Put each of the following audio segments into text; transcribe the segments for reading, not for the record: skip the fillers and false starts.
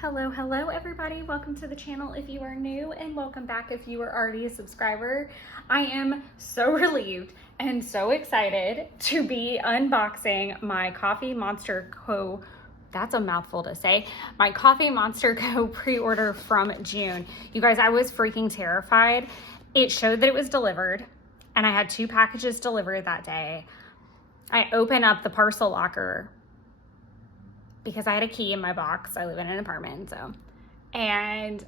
Hello everybody. Welcome to the channel if you are new, and welcome back if you are already a subscriber. I am so relieved and so excited to be unboxing my Coffee Monster Co. That's a mouthful to say. My Coffee Monster Co. pre-order from June. You guys, I was freaking terrified. It showed that it was delivered, and I had 2 packages delivered that day. I opened up the parcel locker because I had a key in my box. I live in an apartment, and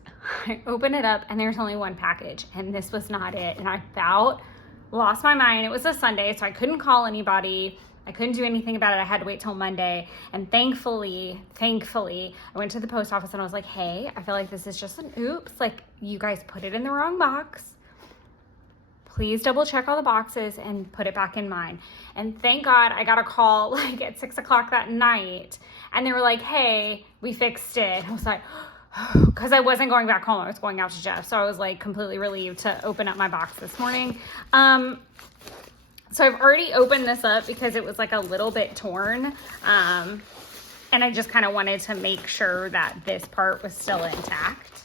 I opened it up and there's only 1 package, and this was not it. And I about lost my mind. It was a Sunday, so I couldn't call anybody. I couldn't do anything about it. I had to wait till Monday. And thankfully, I went to the post office and I was like, hey, I feel like this is just an oops. Like, you guys put it in the wrong box. Please double check all the boxes and put it back in mine. And thank God I got a call like at 6 o'clock that night, and they were like, hey, we fixed it. I was like, because I wasn't going back home. I was going out to Jeff. So I was like completely relieved to open up my box this morning. So I've already opened this up because it was like a little bit torn. And I just kind of wanted to make sure that this part was still intact.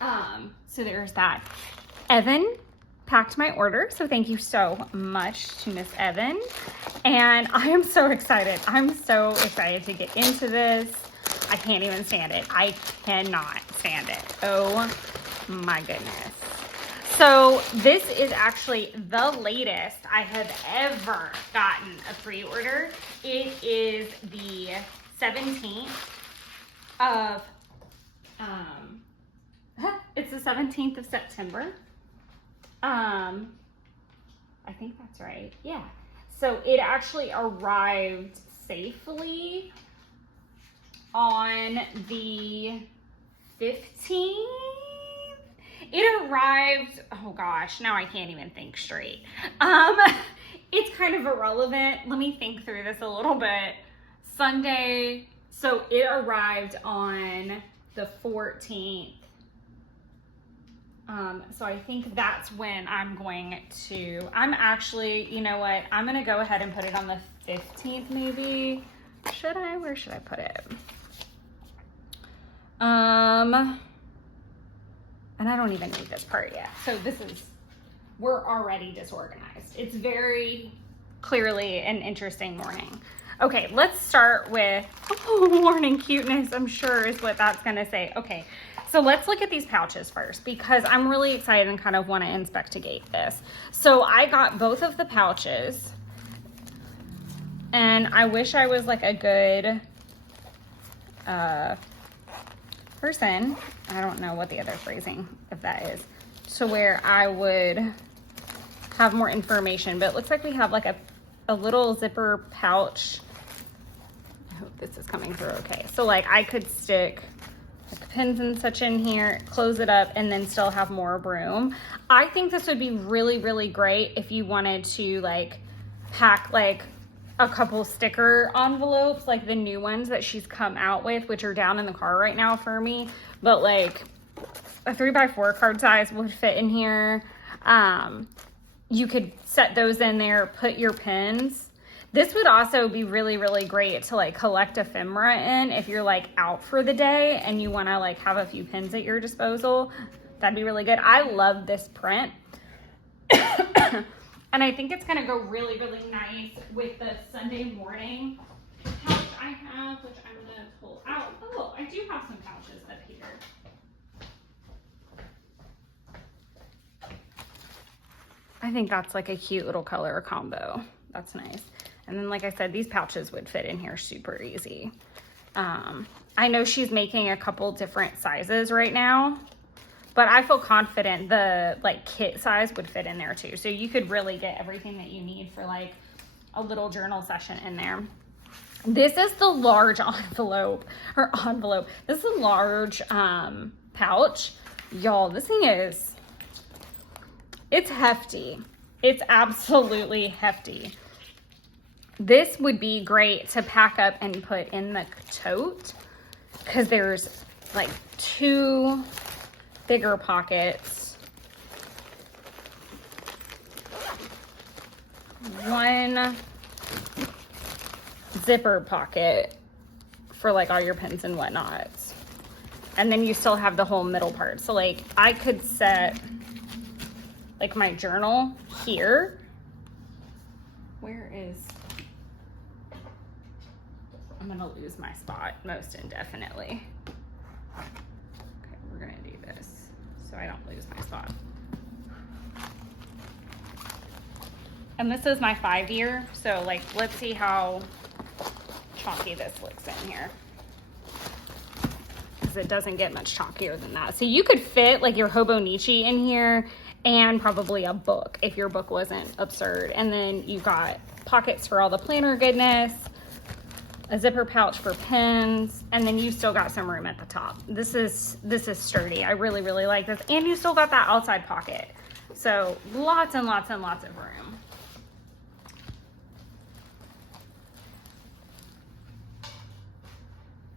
So there's that. Evan packed my order, so thank you so much to Miss Evan. And I am so excited. I'm so excited to get into this. I can't even stand it. I cannot stand it. Oh my goodness. So this is actually the latest I have ever gotten a pre-order. It is the 17th of, it's the 17th of September. I think that's right. Yeah. So it actually arrived safely on the 15th. It arrived, oh gosh, now I can't even think straight. It's kind of irrelevant. Let me think through this a little bit. Sunday, so it arrived on the 14th. So I think that's when I'm actually, you know what? I'm going to go ahead and put it on the 15th maybe. Should I? Where should I put it? And I don't even need this part yet. So we're already disorganized. It's very clearly an interesting morning. Okay, let's start with, morning cuteness, I'm sure is what that's going to say. Okay. So let's look at these pouches first, because I'm really excited and kind of want to inspectigate this. So I got both of the pouches, and I wish I was like a good person. I don't know what the other phrasing of that is, to where I would have more information, but it looks like we have like a little zipper pouch. I hope this is coming through okay. So like I could stick like pins and such in here, close it up, and then still have more room. I think this would be really, really great if you wanted to like pack like a couple sticker envelopes, like the new ones that she's come out with, which are down in the car right now for me. But like a 3x4 card size would fit in here. You could set those in there, put your pins. This would also be really, really great to like collect ephemera in if you're like out for the day and you want to like have a few pins at your disposal. That'd be really good. I love this print. And I think it's going to go really, really nice with the Sunday morning pouch I have, which I'm going to pull out. Oh, I do have some pouches up here. I think that's like a cute little color combo. That's nice. And then, like I said, these pouches would fit in here super easy. I know she's making a couple different sizes right now, but I feel confident the like kit size would fit in there too. So you could really get everything that you need for like a little journal session in there. This is the large envelope. This is a large pouch. Y'all, this thing it's hefty. It's absolutely hefty. This would be great to pack up and put in the tote, because there's like 2 bigger pockets, 1 zipper pocket for like all your pins and whatnots. And then you still have the whole middle part. So like I could set like my journal here. Where is, I'm gonna lose my spot most indefinitely. Okay, we're gonna do this so I don't lose my spot. And this is my 5-year, so like let's see how chalky this looks in here. Because it doesn't get much chalkier than that. So you could fit like your Hobonichi in here and probably a book if your book wasn't absurd. And then you got pockets for all the planner goodness, a zipper pouch for pens, and then you still got some room at the top. This is sturdy. I really, really like this. And you still got that outside pocket. So lots and lots and lots of room.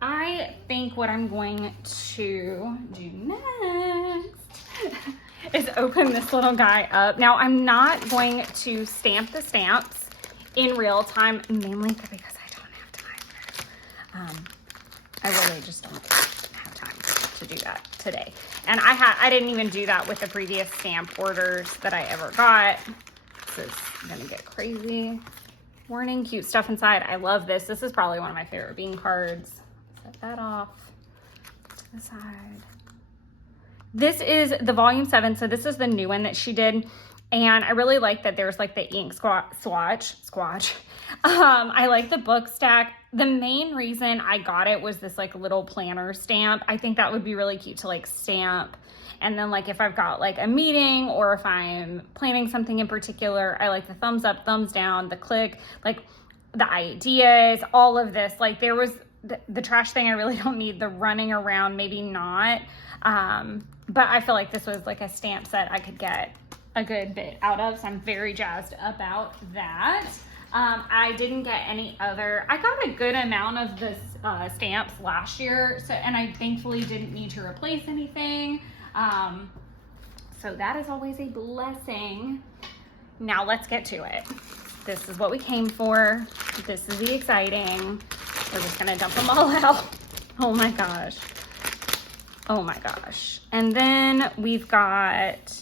I think what I'm going to do next is open this little guy up. Now, I'm not going to stamp the stamps in real time, mainly because I don't have time. I really just don't have time to do that today. And I didn't even do that with the previous stamp orders that I ever got. This is gonna get crazy. Warning, cute stuff inside. I love this. This is probably one of my favorite bean cards. Set that off to the side. This is the volume 7, so this is the new one that she did, and I really like that there's like the ink swatch. I like the book stack. The main reason I got it was this like little planner stamp. I think that would be really cute to like stamp, and then like if I've got like a meeting or if I'm planning something in particular, I like the thumbs up, thumbs down, the click, like the ideas, all of this. Like there was the trash thing I really don't need, the running around maybe not, but I feel like this was like a stamp set I could get a good bit out of, so I'm very jazzed about that. I didn't get any other, I got a good amount of this stamps last year, so, and I thankfully didn't need to replace anything, so that is always a blessing. Now let's get to it. This is what we came for. This is the exciting. We're just gonna dump them all out. Oh my gosh. Oh my gosh. And then we've got,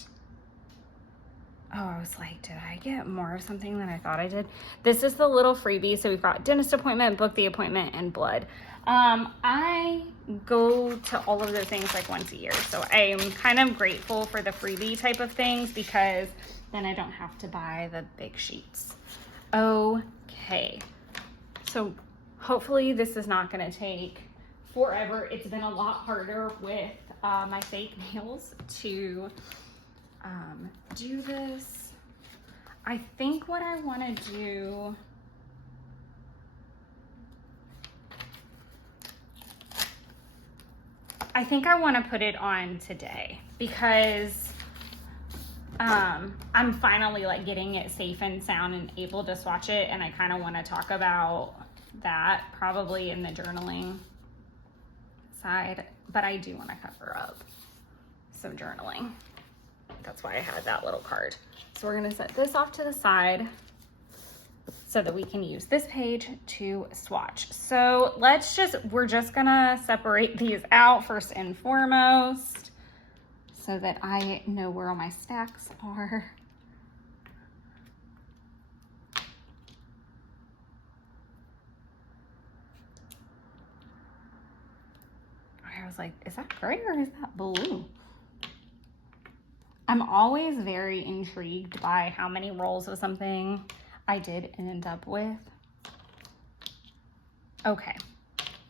oh, I was like, did I get more of something than I thought I did? This is the little freebie. So we've got dentist appointment, book the appointment, and blood. I go to all of those things like once a year. So I'm kind of grateful for the freebie type of things because then I don't have to buy the big sheets. Okay. So hopefully this is not going to take forever. It's been a lot harder with my fake nails to do this. I think what I want to do, I think I want to put it on today because I'm finally like getting it safe and sound and able to swatch it, and I kind of want to talk about that probably in the journaling side, but I do want to cover up some journaling. That's why I had that little card. So we're gonna set this off to the side so that we can use this page to swatch. So we're just gonna separate these out first and foremost so that I know where all my stacks are. I was like, is that gray or is that blue? I'm always very intrigued by how many rolls of something I did end up with. Okay,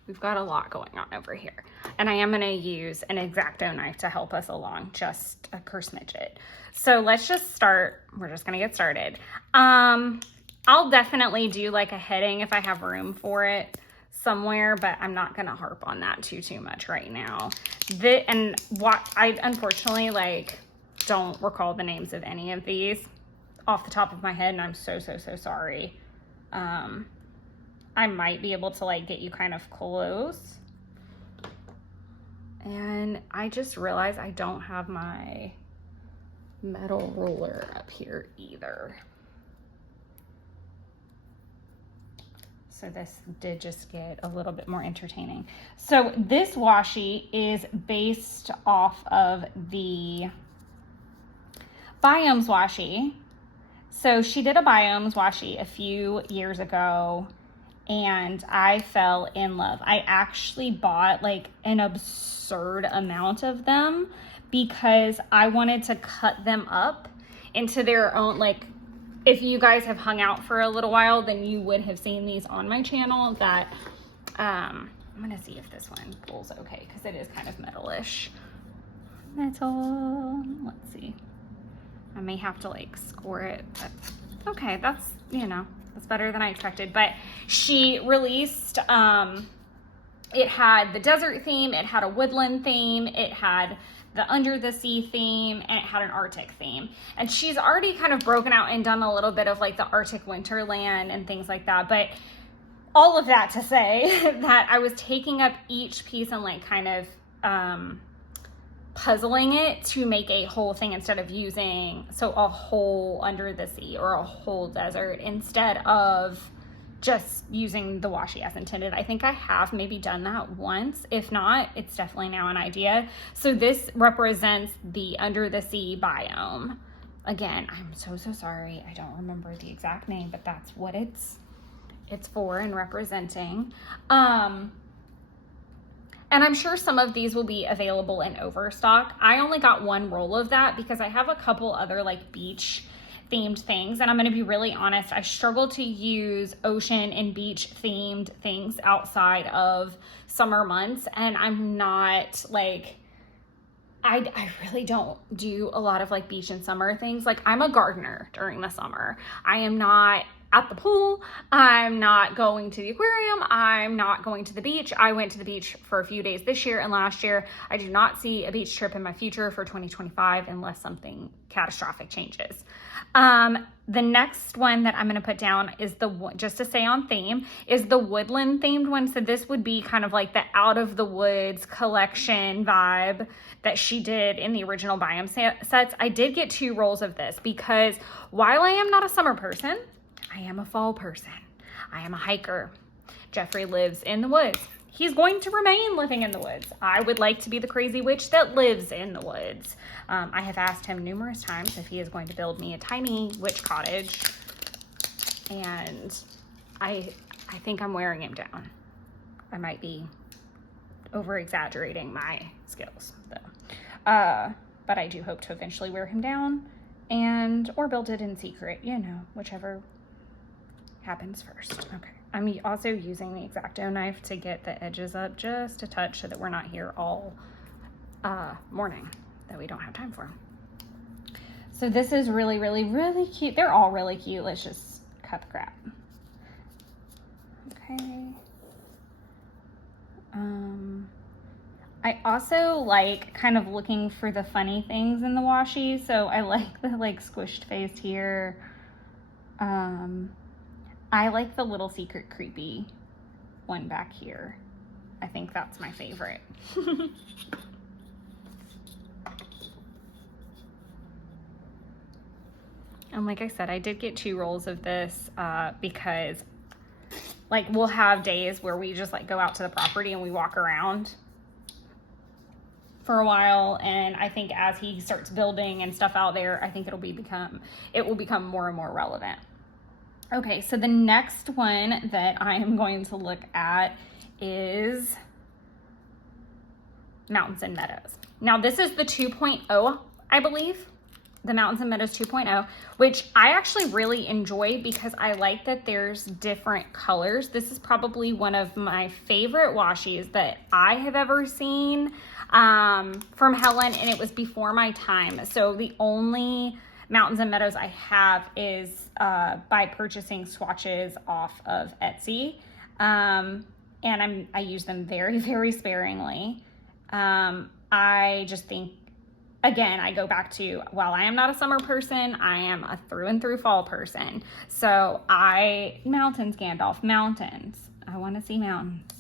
we've got a lot going on over here. And I am gonna use an X-Acto knife to help us along just a smidget. So let's just start, we're just gonna get started. I'll definitely do like a heading if I have room for it somewhere, but I'm not gonna harp on that too much right now. And what I unfortunately like don't recall the names of any of these off the top of my head, and I'm so sorry. I might be able to like get you kind of close. And I just realized I don't have my metal ruler up here either. so this did just get a little bit more entertaining. So this washi is based off of the Biomes washi. So she did a Biomes washi a few years ago, and I fell in love. I actually bought like an absurd amount of them because I wanted to cut them up into their own, like, if you guys have hung out for a little while, then you would have seen these on my channel that, I'm gonna see if this one pulls okay, because it is kind of metalish. Metal, let's see. I may have to like score it, but okay, that's, you know, that's better than I expected. But she released, it had the desert theme, it had a woodland theme, it had the under the sea theme, and it had an Arctic theme. And she's already kind of broken out and done a little bit of like the Arctic Winterland and things like that. But all of that to say that I was taking up each piece and like kind of puzzling it to make a whole thing instead of using, so a whole under the sea or a whole desert instead of just using the washi as intended. I think I have maybe done that once. If not, it's definitely now an idea. So this represents the under the sea biome. Again, I'm so sorry. I don't remember the exact name, but that's what it's for and representing. And I'm sure some of these will be available in overstock. I only got one roll of that because I have a couple other like beach themed things, and I'm going to be really honest, I struggle to use ocean and beach themed things outside of summer months, and I'm not like, I really don't do a lot of like beach and summer things. Like, I'm a gardener during the summer. I am not at the pool. I'm not going to the aquarium. I'm not going to the beach. I went to the beach for a few days this year and last year. I do not see a beach trip in my future for 2025 unless something catastrophic changes. The next one that I'm going to put down is just to stay on theme, is the woodland themed one. So this would be kind of like the out of the woods collection vibe that she did in the original Biome sets. I did get 2 rolls of this because while I am not a summer person, I am a fall person. I am a hiker. Jeffrey lives in the woods. He's going to remain living in the woods. I would like to be the crazy witch that lives in the woods. I have asked him numerous times if he is going to build me a tiny witch cottage, and I think I'm wearing him down. I might be over exaggerating my skills though. But I do hope to eventually wear him down or build it in secret, you know, whichever happens first. Okay. I'm also using the X-Acto knife to get the edges up just a touch so that we're not here all morning that we don't have time for. So this is really, really, really cute. They're all really cute. Let's just cut the crap. Okay. I also like kind of looking for the funny things in the washi. So I like the like squished face here. I like the little secret creepy one back here. I think that's my favorite. And like I said, I did get 2 rolls of this because like we'll have days where we just like go out to the property and we walk around for a while, and I think as he starts building and stuff out there, I think it will become more and more relevant. Okay, so the next one that I am going to look at is Mountains and Meadows. Now this is the 2.0, I believe, the Mountains and Meadows 2.0, which I actually really enjoy because I like that there's different colors. This is probably one of my favorite washis that I have ever seen from Helen, and it was before my time. So the only Mountains and Meadows I have is by purchasing swatches off of Etsy, and I use them very, very sparingly. I just think, again, I go back to, while I am not a summer person, I am a through and through fall person. So mountains, Gandalf, mountains. I want to see mountains.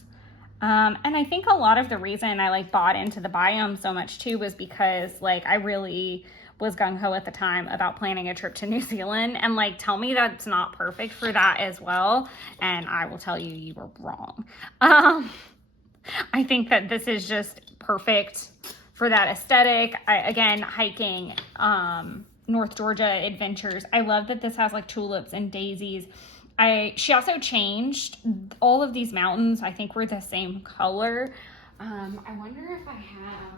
And I think a lot of the reason I like bought into the biome so much too was because like I really was gung-ho at the time about planning a trip to New Zealand, and like tell me that's not perfect for that as well, and I will tell you you were wrong. I think that this is just perfect for that aesthetic. Again, hiking, North Georgia adventures. I love that this has like tulips and daisies. She also changed all of these mountains. I think were the same color. I wonder if I have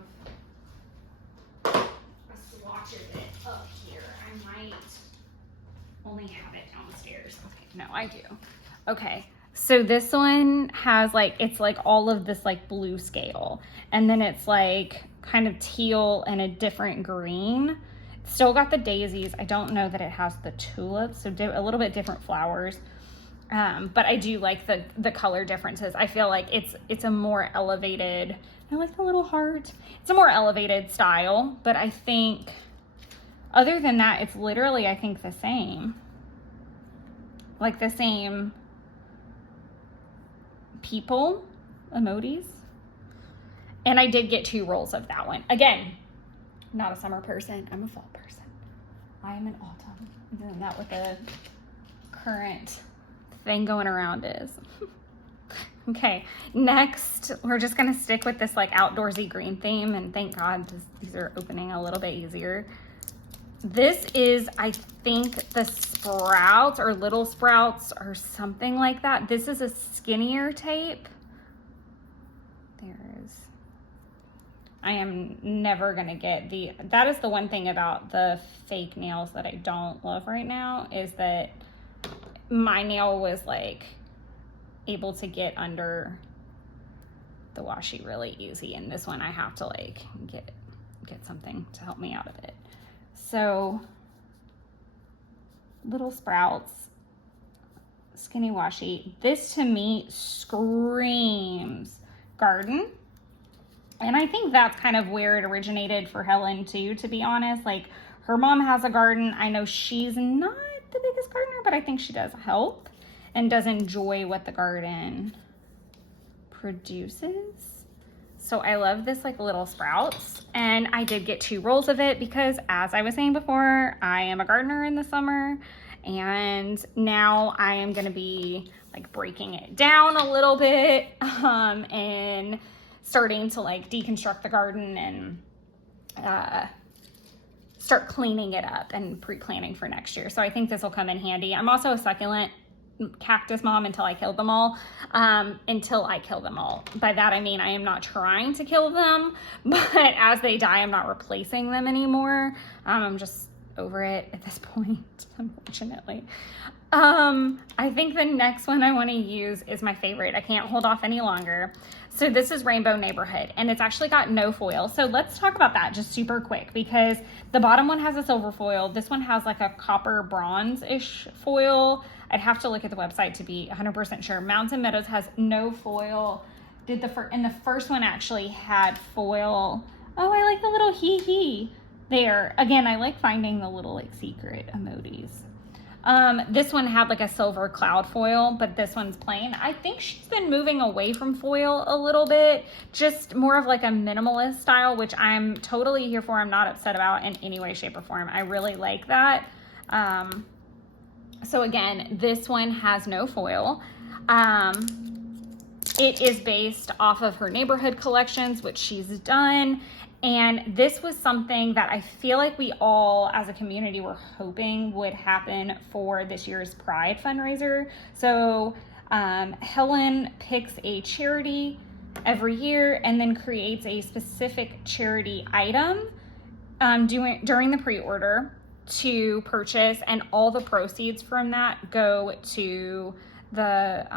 a swatch of it up here. I might only have it downstairs. Okay, no, I do. Okay, so this one has like, it's like all of this like blue scale, and then it's like kind of teal and a different green. Still got the daisies. I don't know that it has the tulips, so a little bit different flowers. But I do like the color differences. I feel like it's a more elevated, I like the little heart. It's a more elevated style, but I think other than that, it's literally, I think, the same. Like the same people, emojis. And I did get 2 rolls of that one. Again, not a summer person, I'm a fall person. I am an autumn. Isn't that what the current thing going around is? Okay, next we're just gonna stick with this like outdoorsy green theme, and thank God these are opening a little bit easier. This is, I think, the Sprouts or Little Sprouts or something like that. This is a skinnier tape. I am never gonna get that is the one thing about the fake nails that I don't love right now, is that my nail was like able to get under the washi really easy, and this one I have to like get something to help me out of it. So Little Sprouts, skinny washi. This to me screams garden. And I think that's kind of where it originated for Helen too, to be honest. Like, her mom has a garden. I know she's not the biggest gardener, but I think she does help and does enjoy what the garden produces. So I love this like Little Sprouts. And I did get 2 rolls of it because, as I was saying before, I am a gardener in the summer. And now I am going to be like breaking it down a little bit and starting to like deconstruct the garden and start cleaning it up and pre-planning for next year. So I think this will come in handy. I'm also a succulent cactus mom until I kill them all. By that I mean I am not trying to kill them, but as they die, I'm not replacing them anymore. I'm just over it at this point, unfortunately. I think the next one I want to use is my favorite. I can't hold off any longer. So this is Rainbow Neighborhood, and it's actually got no foil. So let's talk about that just super quick, because the bottom one has a silver foil. This one has like a copper bronze-ish foil. I'd have to look at the website to be 100% sure. Mountain Meadows has no foil. And the first one actually had foil. Oh, I like the little hee-hee there. Again, I like finding the little like secret emojis. This one had like a silver cloud foil, but this one's plain. I think she's been moving away from foil a little bit, just more of like a minimalist style, which I'm totally here for. I'm not upset about in any way, shape, or form. I really like that. So again, this one has no foil. It is based off of her neighborhood collections, which she's done. And this was something that I feel like we all as a community were hoping would happen for this year's Pride fundraiser. So Helen picks a charity every year and then creates a specific charity item during the pre-order to purchase, and all the proceeds from that go to the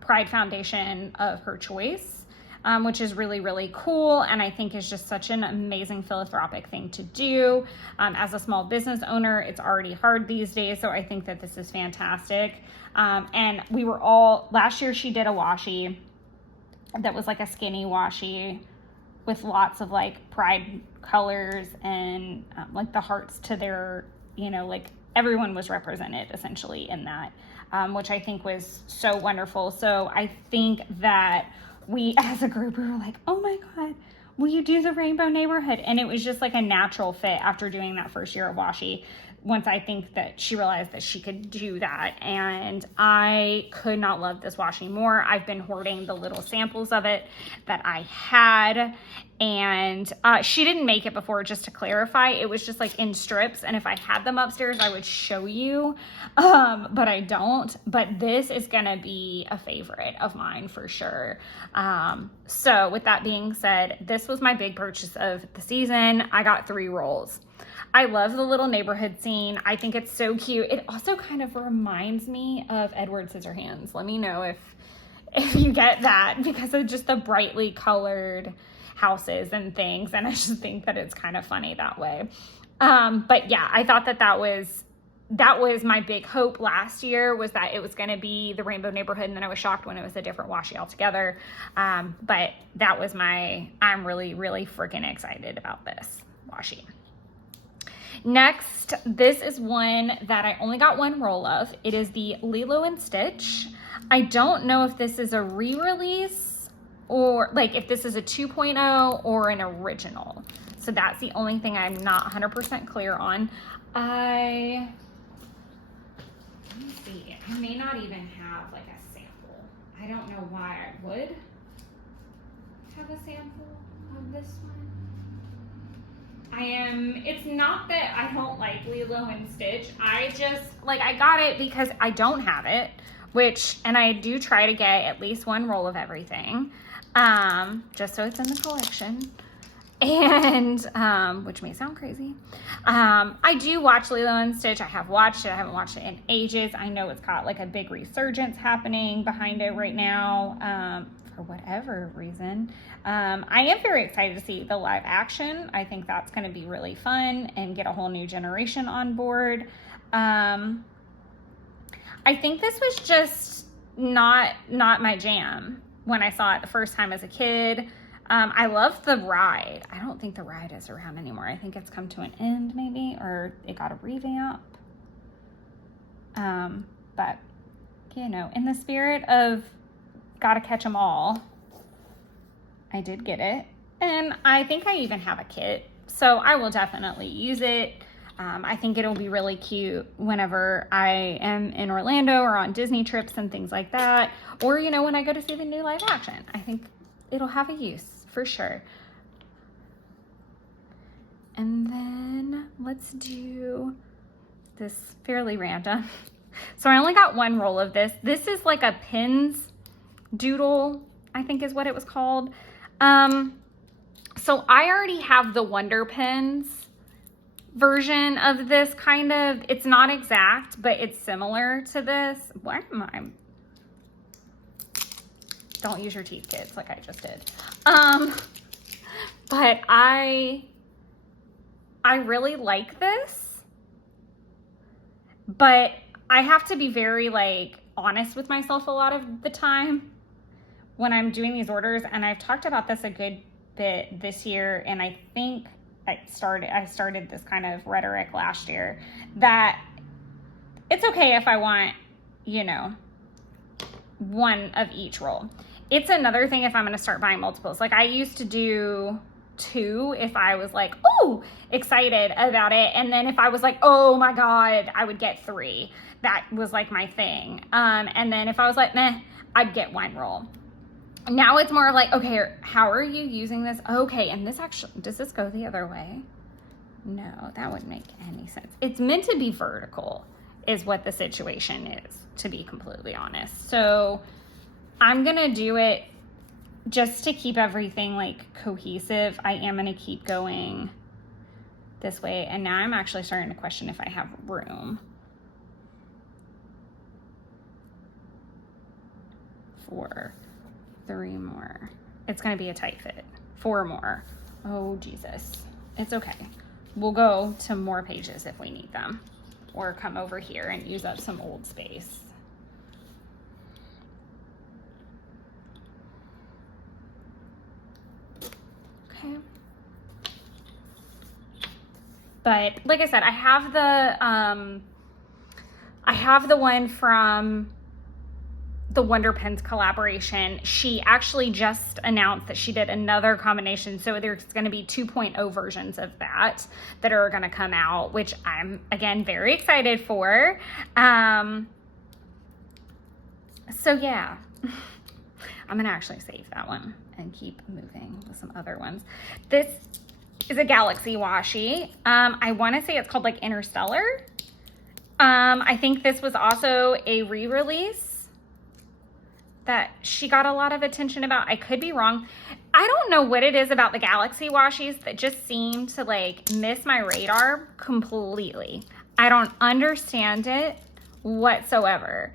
Pride Foundation of her choice. Which is really, really cool, and I think is just such an amazing philanthropic thing to do. As a small business owner, it's already hard these days, so I think that this is fantastic. And we were all, last year she did a washi that was like a skinny washi with lots of like pride colors and like the hearts to their, like everyone was represented essentially in that, which I think was so wonderful. So I think that we as a group, we were like, oh my God, will you do the Rainbow Neighborhood? And it was just like a natural fit after doing that first year of washi. Once I think that she realized that she could do that, and I could not love this washi more. I've been hoarding the little samples of it that I had, and she didn't make it before, just to clarify. It was just like in strips, and if I had them upstairs, I would show you, but I don't. But this is gonna be a favorite of mine for sure. So with that being said, this was my big purchase of the season. I got 3 rolls. I love the little neighborhood scene. I think it's so cute. It also kind of reminds me of Edward Scissorhands. Let me know if you get that, because of just the brightly colored houses and things. And I just think that it's kind of funny that way. But yeah, I thought that was my big hope last year, was that it was going to be the Rainbow Neighborhood, and then I was shocked when it was a different washi altogether. But that was I'm really, really freaking excited about this washi. Next, this is one that I only got 1 roll of. It is the Lilo and Stitch. I don't know if this is a re-release, or like if this is a 2.0 or an original. So that's the only thing I'm not 100% clear on. Let me see. I may not even have like a sample. I don't know why I would have a sample of this one. It's not that I don't like Lilo and Stitch. I just, like, I got it because I don't have it, and I do try to get at least 1 roll of everything, just so it's in the collection, and, which may sound crazy. I do watch Lilo and Stitch. I have watched it. I haven't watched it in ages. I know it's got like a big resurgence happening behind it right now, for whatever reason. I am very excited to see the live action. I think that's going to be really fun and get a whole new generation on board. I think this was just not my jam when I saw it the first time as a kid. I love the ride. I don't think the ride is around anymore. I think it's come to an end maybe, or it got a revamp. But you know, in the spirit of gotta catch them all, I did get it, and I think I even have a kit, so I will definitely use it. I think it'll be really cute whenever I am in Orlando or on Disney trips and things like that, or you know, when I go to see the new live action. I think it'll have a use for sure. And then let's do this fairly random. So I only got 1 roll of this. This is like a pins doodle, I think is what it was called. So I already have the Wonder Pins version of this, kind of. It's not exact, but it's similar to this. Why am I? Don't use your teeth, kids, like I just did. But I really like this, but I have to be very like honest with myself a lot of the time when I'm doing these orders, and I've talked about this a good bit this year, and I think I started this kind of rhetoric last year, that it's okay if I want, you know, 1 of each roll. It's another thing if I'm going to start buying multiples. Like I used to do 2 if I was like, oh, excited about it, and then if I was like, oh my god, I would get 3. That was like my thing. And then if I was like, meh, I'd get 1 roll. Now it's more of like, okay, how are you using this? Okay, and this actually, does this go the other way? No, that wouldn't make any sense. It's meant to be vertical is what the situation is, to be completely honest. So I'm gonna do it just to keep everything like cohesive. I am gonna keep going this way, and now I'm actually starting to question if I have room for 3 more. It's gonna be a tight fit. 4 more. Oh Jesus, it's okay. We'll go to more pages if we need them, or come over here and use up some old space. Okay. But like I said, I have the one from the Wonder Pens collaboration, she actually just announced that she did another combination. So there's going to be 2.0 versions of that are going to come out, which I'm, again, very excited for. So yeah, I'm going to actually save that one and keep moving with some other ones. This is a Galaxy washi. I want to say it's called like Interstellar. I think this was also a re-release that she got a lot of attention about. I could be wrong. I don't know what it is about the Galaxy washies that just seem to like miss my radar completely. I don't understand it whatsoever,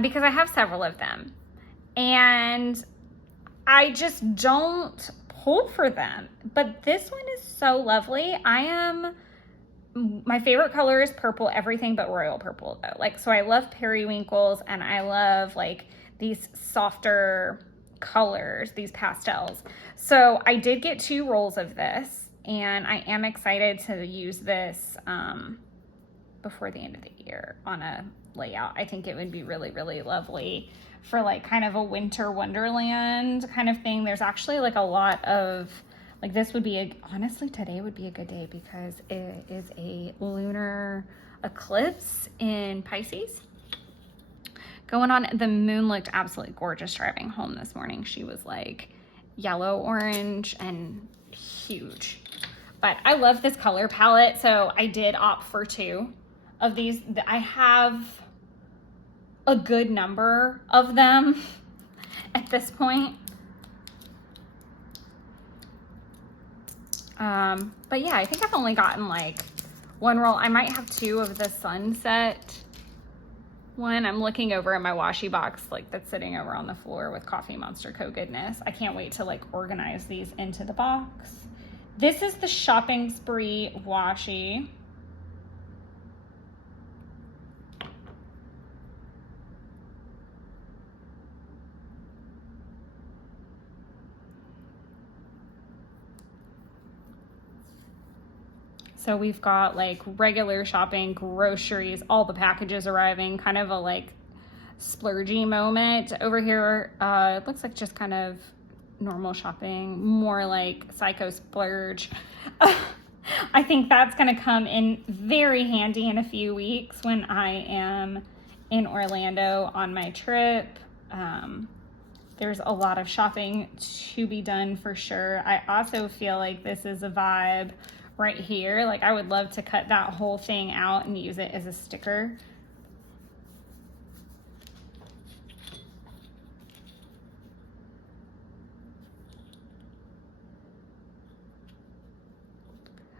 because I have several of them and I just don't pull for them. But this one is so lovely. My favorite color is purple, everything but royal purple though. Like, so I love periwinkles and I love like these softer colors, these pastels. So I did get 2 rolls of this and I am excited to use this before the end of the year on a layout. I think it would be really, really lovely for like kind of a winter wonderland kind of thing. There's actually like a lot of, like this would be, honestly today would be a good day because it is a lunar eclipse in Pisces going on. The moon looked absolutely gorgeous driving home this morning. She was like yellow, orange, and huge. But I love this color palette, so I did opt for 2 of these. I have a good number of them at this point. But yeah, I think I've only gotten like 1 roll. I might have 2 of the sunset one. I'm looking over at my washi box, like that's sitting over on the floor with Coffee Monster Co. goodness. I can't wait to like organize these into the box. This is the Shopping Spree washi. So we've got like regular shopping, groceries, all the packages arriving, kind of a like splurgy moment. Over here, it looks like just kind of normal shopping, more like psycho splurge. I think that's gonna come in very handy in a few weeks when I am in Orlando on my trip. There's a lot of shopping to be done for sure. I also feel like this is a vibe right here. Like I would love to cut that whole thing out and use it as a sticker.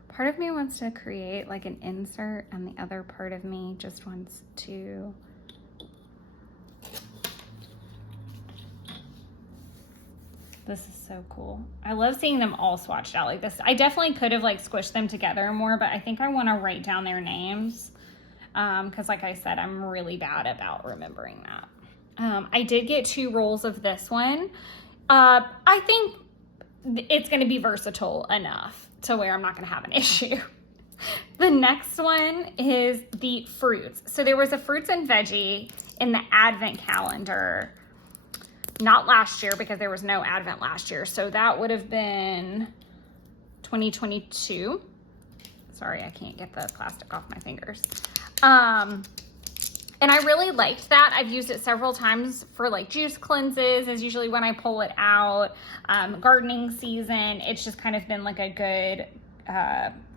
Part of me wants to create like an insert and the other part of me just wants to this is so cool. I love seeing them all swatched out like this. I definitely could have like squished them together more, but I think I want to write down their names because like I said, I'm really bad about remembering that. I did get 2 rolls of this one. I think it's going to be versatile enough to where I'm not going to have an issue. The next one is the fruits. So there was a fruits and veggie in the advent calendar. Not last year because there was no advent last year. So that would have been 2022. Sorry, I can't get the plastic off my fingers. And I really liked that. I've used it several times for like juice cleanses is usually when I pull it out. Gardening season, it's just kind of been like a good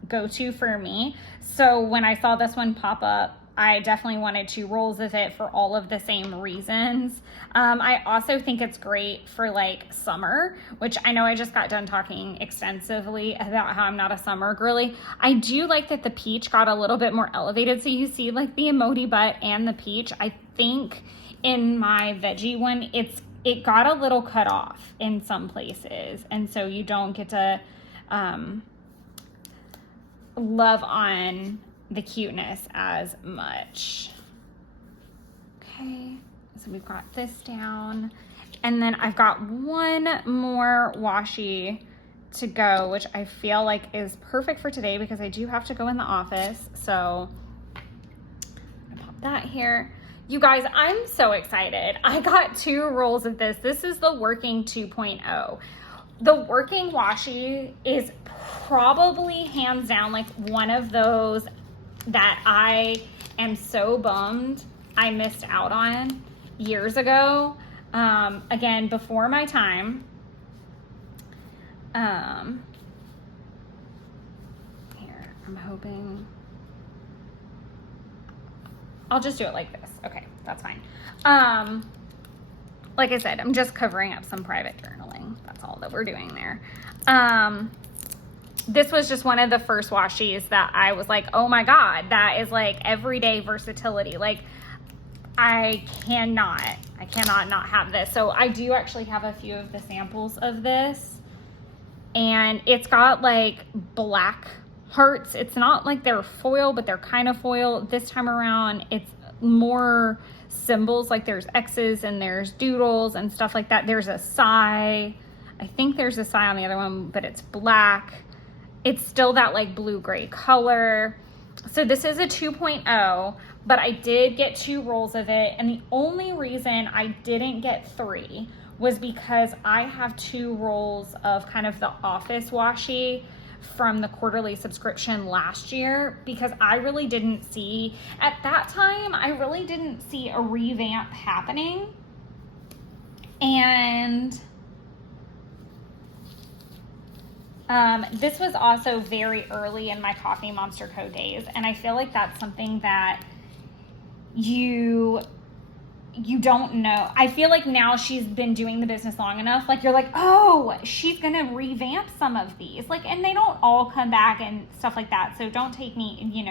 go-to for me. So when I saw this one pop up, I definitely wanted 2 rolls of it for all of the same reasons. I also think it's great for like summer, which I know I just got done talking extensively about how I'm not a summer girly. I do like that the peach got a little bit more elevated. So you see like the emoji butt and the peach. I think in my veggie one, it got a little cut off in some places. And so you don't get to love on the cuteness as much. Okay, so we've got this down. And then I've got 1 more washi to go, which I feel like is perfect for today because I do have to go in the office. So I'm gonna pop that here. You guys, I'm so excited. I got 2 rolls of this. This is the Working 2.0. The Working washi is probably hands down like one of those that I am so bummed I missed out on years ago. Again, before my time. Here, I'm hoping. I'll just do it like this. Okay, that's fine. Like I said, I'm just covering up some private journaling. That's all that we're doing there. This was just one of the first washies that I was like, oh my God, that is like everyday versatility. Like I cannot not have this. So I do actually have a few of the samples of this, and it's got like black hearts. It's not like they're foil, but they're kind of foil. This time around, it's more symbols, like there's X's and there's doodles and stuff like that. There's a sigh. I think there's a sigh on the other one, but it's black. It's still that like blue-gray color. So this is a 2.0, but I did get 2 rolls of it. And the only reason I didn't get 3 was because I have 2 rolls of kind of the office washi from the quarterly subscription last year, because I really didn't see, at that time, I really didn't see a revamp happening. And this was also very early in my Coffee Monster Co. days, and I feel like that's something that you don't know. I feel like now she's been doing the business long enough, like you're like, oh, she's gonna revamp some of these, like, and they don't all come back and stuff like that. So don't take me,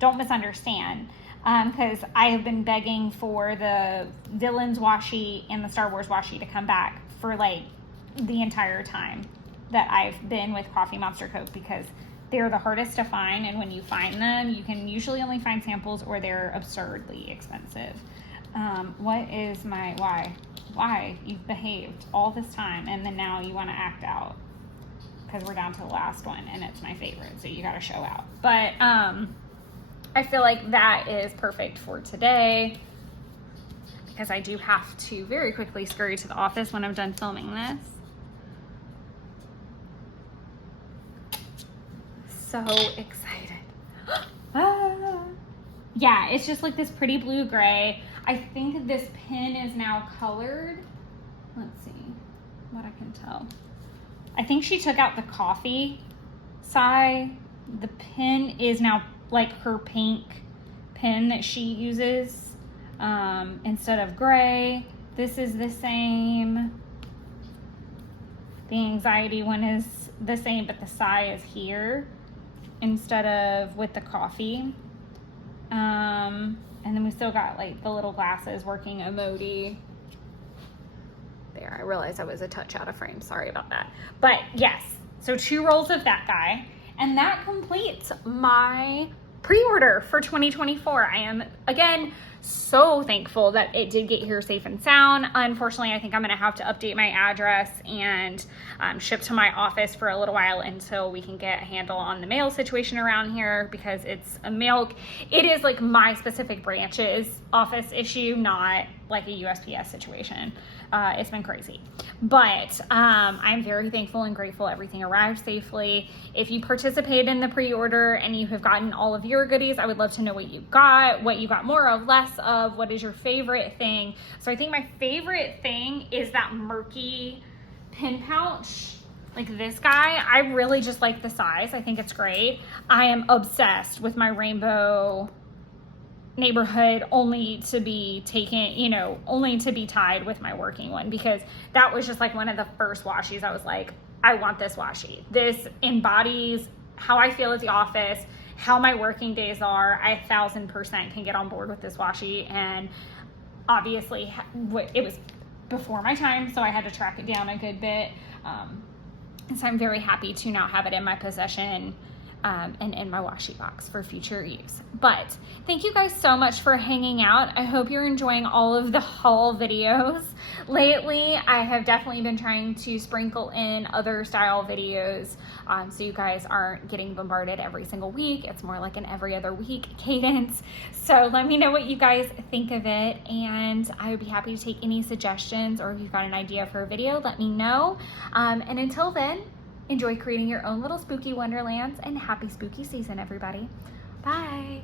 don't misunderstand, because I have been begging for the Villains washi and the Star Wars washi to come back for like the entire time that I've been with Coffee Monster Co., because they're the hardest to find, and when you find them, you can usually only find samples or they're absurdly expensive. What is my, why you've behaved all this time and then now you want to act out? Because we're down to the last one and it's my favorite, so you got to show out. But I feel like that is perfect for today, because I do have to very quickly scurry to the office when I'm done filming this. So excited. Yeah, it's just like this pretty blue gray. I think this pin is now colored. Let's see what I can tell. I think she took out the coffee side. The pin is now like her pink pin that she uses instead of gray. This is the same. The anxiety one is the same, but the sigh is here instead of with the coffee. And then we still got like the little glasses working emoji. There, I realized I was a touch out of frame. Sorry about that. But yes, so 2 rolls of that guy. And that completes my pre-order for 2024. I am, again, so thankful that it did get here safe and sound. Unfortunately, I think I'm gonna have to update my address and ship to my office for a little while until we can get a handle on the mail situation around here, because it's a mail, it is like my specific branch's office issue, not like a USPS situation. It's been crazy, but I'm very thankful and grateful everything arrived safely. If you participated in the pre-order and you have gotten all of your goodies, I would love to know what you got more of, less of, what is your favorite thing. So I think my favorite thing is that murky pin pouch, like this guy. I really just like the size. I think it's great. I am obsessed with my rainbow neighborhood, only to be taken, only to be tied with my working one, because that was just like one of the first washies. I was like, I want this washi. This embodies how I feel at the office, how my working days are. I 1000% can get on board with this washi. And obviously it was before my time, so I had to track it down a good bit. And so I'm very happy to now have it in my possession. and in my washi box for future use. But thank you guys so much for hanging out. I hope you're enjoying all of the haul videos. Lately, I have definitely been trying to sprinkle in other style videos so you guys aren't getting bombarded every single week. It's more like an every other week cadence. So let me know what you guys think of it, and I would be happy to take any suggestions, or if you've got an idea for a video, let me know. And until then, enjoy creating your own little spooky wonderlands, and happy spooky season, everybody. Bye.